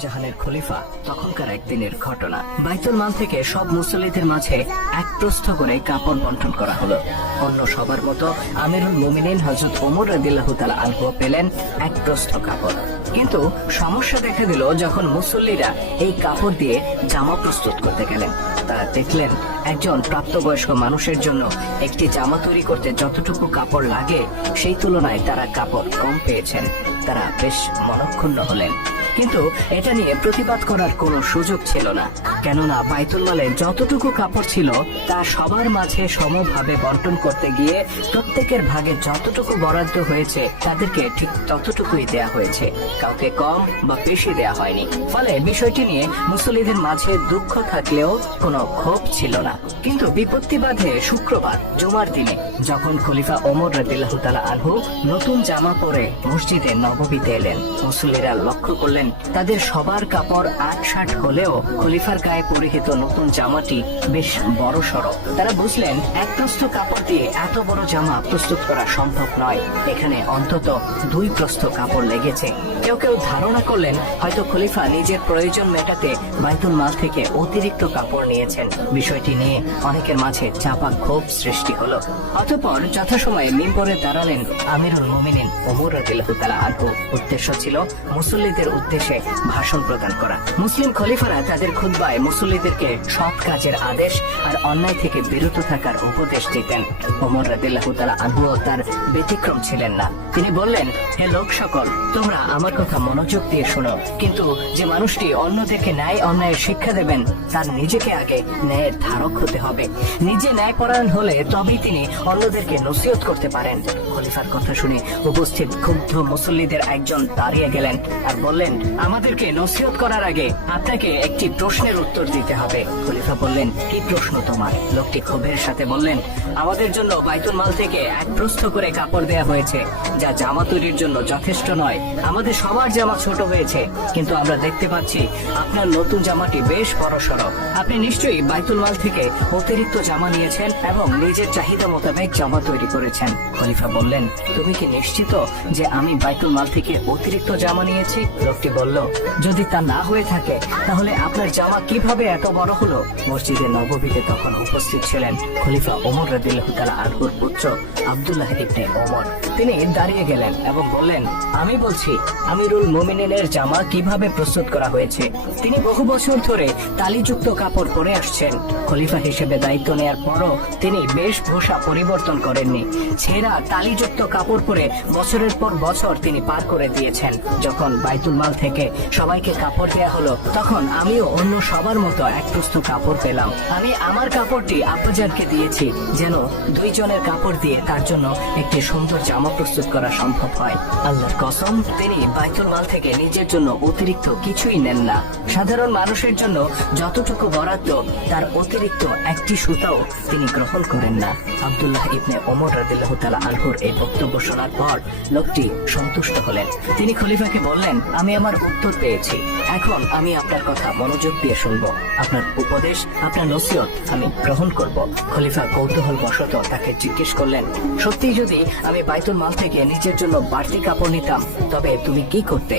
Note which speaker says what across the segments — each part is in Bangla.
Speaker 1: জাহানের খলিফা, তখনকার একদিনের ঘটনা। বাইতুল মাল থেকে সব মুসল্লিদের মাঝে এক প্রস্থ করে কাপড় বন্টন করা হলো। অন্য সবার মতো আমিরুল মুমিনিন হযরত ওমর রাদিয়াল্লাহু তাআলা আনহু পেলেন এক প্রস্থ কাপড়। কিন্তু সমস্যা দেখা দিল যখন মুসল্লিরা এই কাপড় দিয়ে জামা প্রস্তুত করতে গেলেন। তারা দেখলেন একজন প্রাপ্তবয়স্ক মানুষের জন্য একটি জামা তৈরি করতে যতটুকু কাপড় লাগে, সেই তুলনায় তারা কাপড় কম পেয়েছেন। তারা বেশ মনক্ষুণ্ণ হলেন। কিন্তু এটা নিয়ে প্রতিবাদ করার কোনো সুযোগ ছিল না। কেননা বাইতুল মালে যতটুকু কাপড় ছিল, তা সবার মাঝে সমভাবে বন্টন করতে গিয়ে প্রত্যেকের ভাগে যতটুকু বরাদ্দ হয়েছে, তাদেরকে ঠিক ততটুকুই দেয়া হয়েছে। কাউকে কম বা বেশি দেয়া হয়নি। ফলে বিষয়টি নিয়ে মুসলিদের মাঝে দুঃখ থাকলেও কোনো ক্ষোভ ছিল না। কিন্তু বিপত্তি বাধে শুক্রবার, জুমার দিনে, যখন খলিফা ওমর রাদিল্লাহ তালা আনহু নতুন জামা পরে মসজিদে নববীতে এলেন। মুসল্লিরা লক্ষ্য করলেন তাদের সবার কাপড় আট ষাট হলেও খলিফার গায়ে পরিহিত নতুন জামাটি বেশ বড় সড়ো তারা বুঝলেন এক প্রস্থ কাপড় দিয়ে এত বড় জামা প্রস্তুত করা সম্ভব নয়। এখানে অন্তত দুই প্রস্থ কাপড় লেগেছে। কেউ কেউ ধারণা করলেন, হয়তো খলিফা নিজের প্রয়োজন মেটাতে বাইতুল মাল থেকে অতিরিক্ত কাপড় নিয়েছেন। বিষয়টি নিয়ে অনেকের মাঝে চাপা ক্ষোভ সৃষ্টি হলো। অতঃপর যথাসময়ে মিম্বরে দাঁড়ালেন আমিরুল মুমিনিন ওমর রাদিল্লাহু তাআলা আনহু। উদ্দেশ্য ছিল মুসল্লিদের উদ্দেশ্যে ভাষণ প্রদান করা। মুসলিম খলিফারা তাদের খুতবায় মুসল্লিদেরকে সৎ কাজের আদেশ আর অন্যায় থেকে বিরত থাকার উপদেশ দিতেন। ওমর রাদিল্লাহু তাআলা আনহু তার ব্যতিক্রম ছিলেন না। তিনি বললেন, হে লোক সকল, তোমরা আমার কথা মনোযোগ দিয়ে শোনো। কিন্তু যে মানুষটি অন্যদেরকে ন্যায় অন্যায়ের শিক্ষা দেবেন, তার নিজেকে আগে ন্যায়ের ধারক হতে হবে। নিজে ন্যায় পরায়ণ হলে তবেই তিনি অন্যদেরকে নসিহত করতে পারেন। খলিফার কথা শুনে উপস্থিত ক্ষুব্ধ মুসল্লিদের একজন দাঁড়িয়ে গেলেন আর বললেন আমাদেরকে নসিহত করার আগে আপনাকে একটি প্রশ্নের উত্তর দিতে হবে। খলিফা বললেন, কি প্রশ্ন তোমার? লোকটি ক্ষোভের সাথে বললেন, আমাদের জন্য বাইতুল মাল থেকে এক প্রস্থ করে কাপড় দেয়া হয়েছে, যা জামা তৈরির জন্য যথেষ্ট নয়। আমাদের সবার জামা ছোট হয়েছে, কিন্তু আমরা দেখতে পাচ্ছি আপনার নতুন জামাটি বেশ বড় সড়ো আপনি নিশ্চয়ই বাইতুল মাল থেকে অতিরিক্ত জামা নিয়েছেন এবং নিজের চাহিদা মোতাবেক জামা তৈরি করেছেন। খলিফা বললেন, তুমি কি নিশ্চিত যে আমি বাইতুল মাল থেকে অতিরিক্ত জামা নিয়েছি? লোকটি বলল, যদি তা না হয়ে থাকে, তাহলে আপনার জামা কীভাবে এত বড় হলো? মসজিদে নববীতে তখন উপস্থিত ছিলেন খলিফা ওমর রাদিল্লাহ তালা আনহুর পুত্র আবদুল্লাহ ইবনে ওমর। তিনি দাঁড়িয়ে গেলেন এবং বললেন, আমি বলছি, আমিরুল মোমিনের জামা কীভাবে প্রস্তুত করা হয়েছে? তিনি বহু বছর ধরে তালিযুক্ত কাপড় পরে আসছেন। খলিফা হিসেবে দায়িত্ব নেয়ার পরও তিনি বেশভূষা পরিবর্তন করেননি। ছেঁড়া, তালিযুক্ত কাপড় পরে বছরের পর বছর তিনি পার করে দিয়েছেন। যখন বাইতুল মাল থেকে সবাইকে কাপড় দেয়া হলো, তখন আমিও অন্য সবার মতো এক প্রস্থ কাপড় পেলাম। আমি আমার কাপড়টি আব্বাজানকে দিয়েছি, যেন দুইজনের কাপড় দিয়ে তার জন্য একটি সুন্দর জামা প্রস্তুত করা সম্ভব হয়। আল্লাহর কসম, তিনি বাইতুল মাল থেকে নিজের জন্য অতিরিক্ত কিছুই নেন না। সাধারণ মানুষের জন্য যতটুকু বরাদ্দ, তার অতিরিক্ত একটি সুতাও তিনি গ্রহণ করেন না। আব্দুল্লাহ ইবনে ওমর রাদিল্লাহ তালা আনহুর এই বক্তব্য শোনার পর লোকটি সন্তুষ্ট হলেন। তিনি খলিফাকে বললেন, আমি আমার উত্তর পেয়েছি। এখন আমি আপনার কথা মনোযোগ দিয়ে শুনব। আপনার উপদেশ, আপনার নসিহত আমি গ্রহণ করব। খলিফা কৌতূহল বশত তাকে জিজ্ঞেস করলেন সত্যি যদি আমি বাইতুল মাল থেকে নিজের জন্য বাড়তি কাপড় নিতাম। তবে তুমি কি করতে?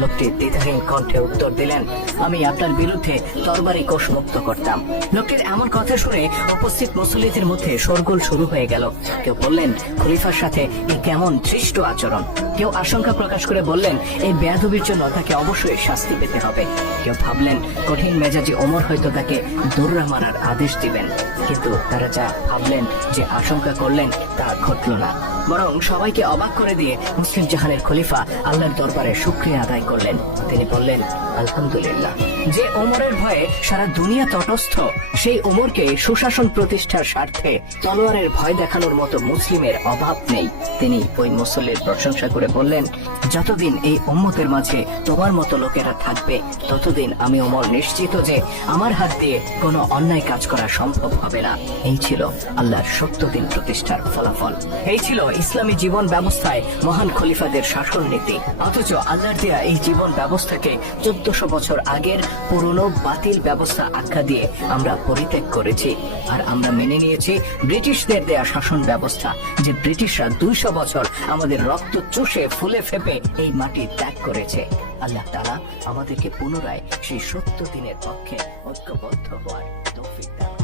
Speaker 1: লোকটি দ্বিধাহীন কণ্ঠে উত্তর দিলেন, আমি আপনার বিরুদ্ধে তরবারি কোষ মুক্ত করতাম। লোকটির এমন কথা শুনে উপস্থিত মুসল্লিদের মধ্যে শোরগোল শুরু হয়ে গেল। কেউ বললেন, খলিফার সাথে এই কেমন দৃষ্ট আচরণ? কেউ আশঙ্কা প্রকাশ করে বললেন, এই বেয়াদবির জন্য তাকে অবশ্যই শাস্তি পেতে হবে। কেউ ভাবলেন, কঠিন মেজাজি ওমর হয়তো তাকে দৌড়া মারার আদেশ দিবেন। কিন্তু তারা যা ভাবলেন, যে আশঙ্কা করলেন, তা ঘটল না। বরং সবাইকে অবাক করে দিয়ে মুসলিম জাহানের খলিফা আল্লাহর দরবারে শুক্রিয়া আদায় করলেন। তিনি বললেন, আলহামদুলিল্লাহ। যে ওমরের ভয়ে সারা দুনিয়া তটস্থ, সেই ওমরকে সুশাসন প্রতিষ্ঠার স্বার্থে তলোয়ারের ভয় দেখানোর মতো মুসলিমের অভাব নেই। তিনি ওই মুসল্লির প্রশংসা করে বললেন, যতদিন এই উম্মতের মাঝে তোমার মতো লোকেরা থাকবে, ততদিন আমি ওমর নিশ্চিত যে আমার হাত দিয়ে কোনো অন্যায় কাজ করা সম্ভব হবে হবে না। এই ছিল আল্লাহর সত্য দিন প্রতিষ্ঠার ফলাফল। এই ছিল ইসলামী জীবন ব্যবস্থায় মহান খলিফাদের শাসন নীতি। অথচ আল্লাহর দেয়া এই জীবন ব্যবস্থাকে চোদ্দশো বছর আগের পুরনো বাতিল ব্যবস্থা আখ্যা দিয়ে আমরা পরিত্যাগ করেছি। আর আমরা মেনে নিয়েছি ব্রিটিশদের দেয়া শাসন ব্যবস্থা, যে ব্রিটিশরা দুইশো বছর আমাদের রক্ত চুষে, ফুলে ফেপে এই মাটি ত্যাগ করেছে। আল্লাহ তারা আমাদেরকে পুনরায় সেই সত্য দিনের পক্ষে ঐক্যবদ্ধ হওয়ার তৌফিক করুন।